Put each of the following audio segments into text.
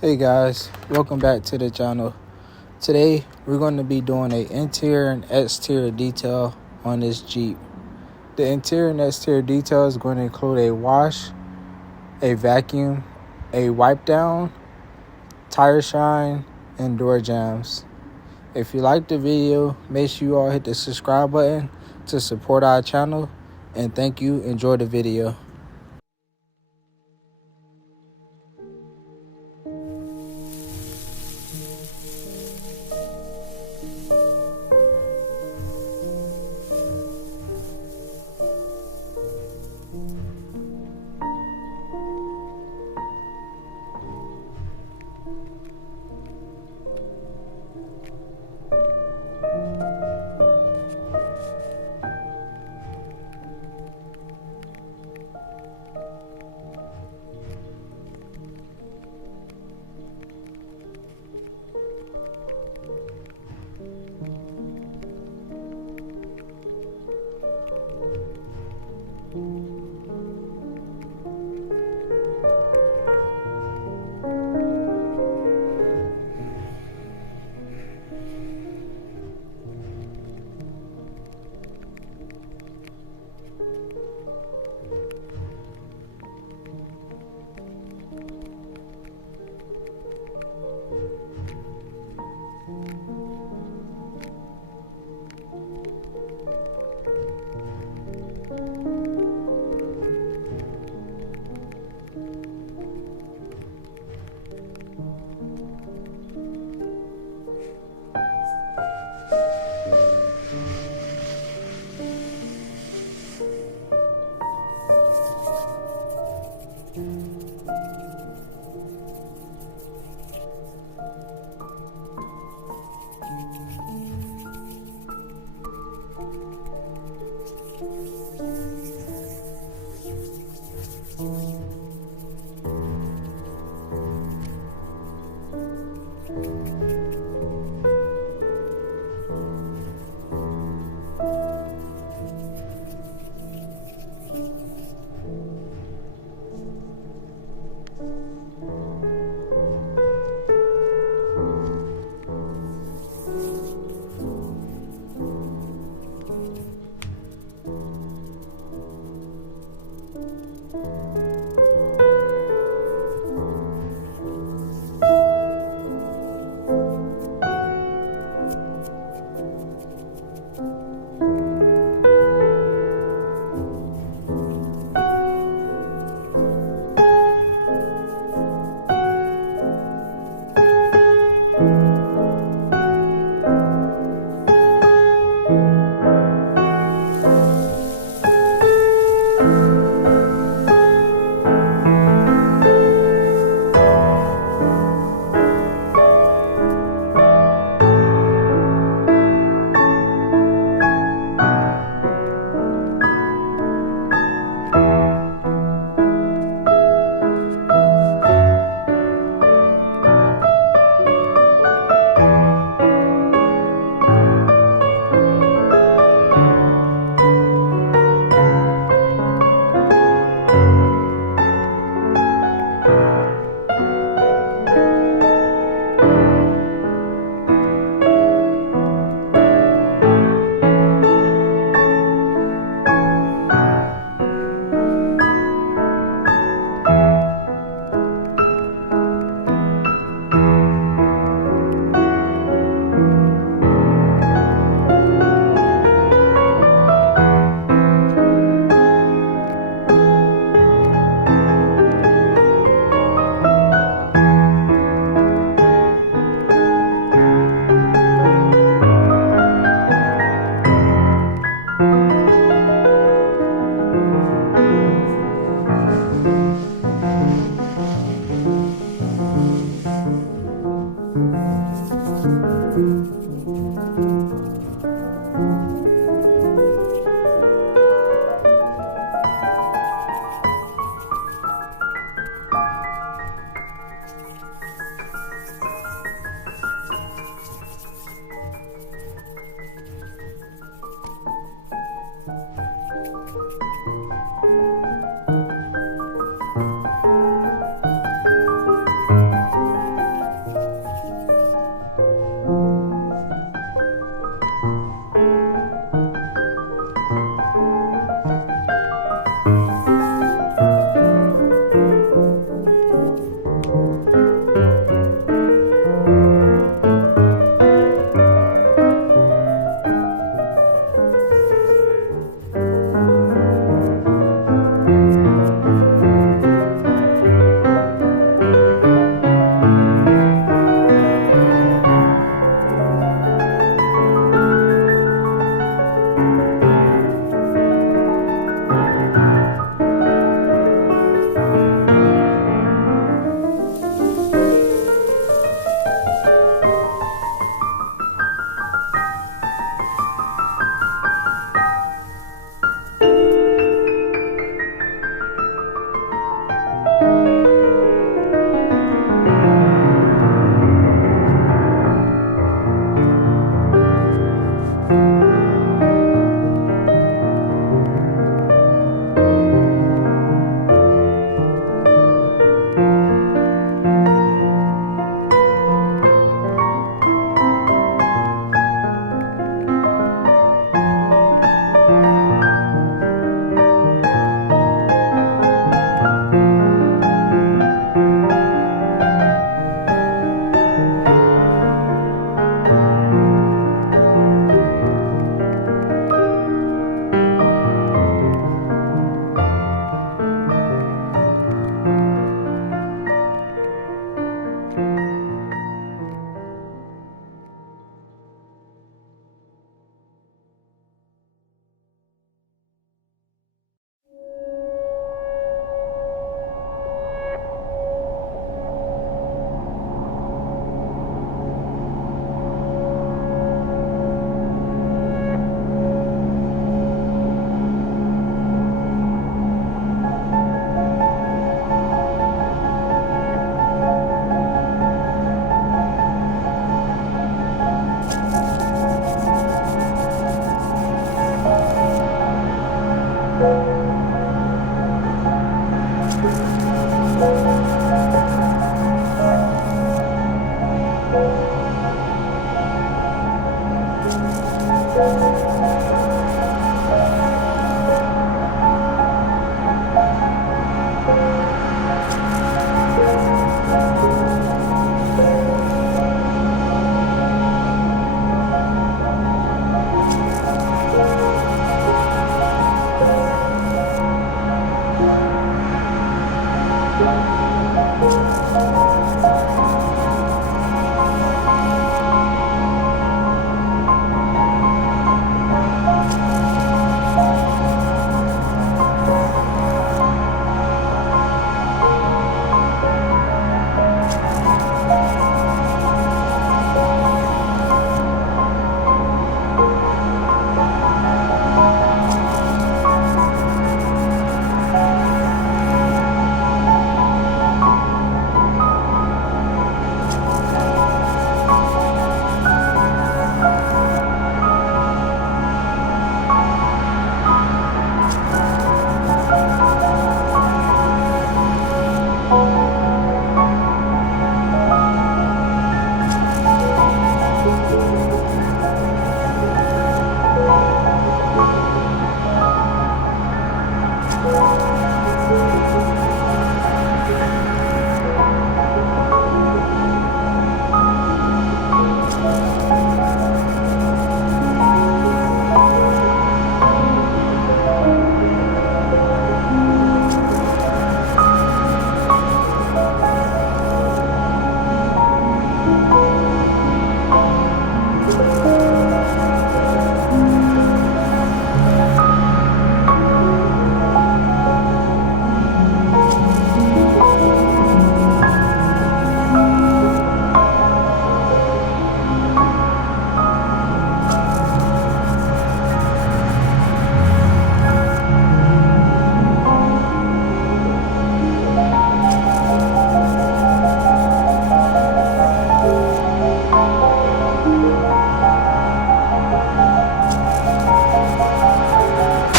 Hey guys, welcome back to the channel. Today we're going to be doing an interior and exterior detail on this Jeep. The interior and exterior detail is going to include a wash, a vacuum, a wipe down, tire shine, and door jams. If you like the video, make sure you all hit the subscribe button to support our channel, and thank you. Enjoy the video.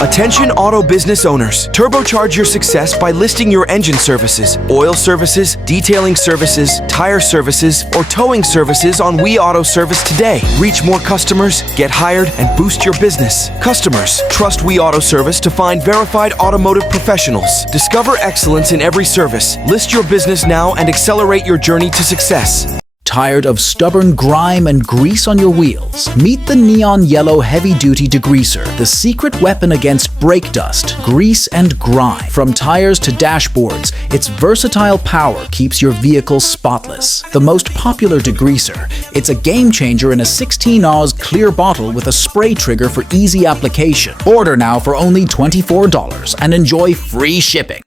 Attention auto business owners. Turbocharge your success by listing your engine services, oil services, detailing services, tire services, or towing services on We Auto Service today. Reach more customers, get hired, and boost your business. Customers, trust We Auto Service to find verified automotive professionals. Discover excellence in every service. List your business now and accelerate your journey to success. Tired of stubborn grime and grease on your wheels? Meet the neon yellow heavy-duty degreaser, the secret weapon against brake dust, grease, and grime. From tires to dashboards, its versatile power keeps your vehicle spotless. The most popular degreaser, it's a game changer in a 16-oz clear bottle with a spray trigger for easy application. Order now for only $24 and enjoy free shipping.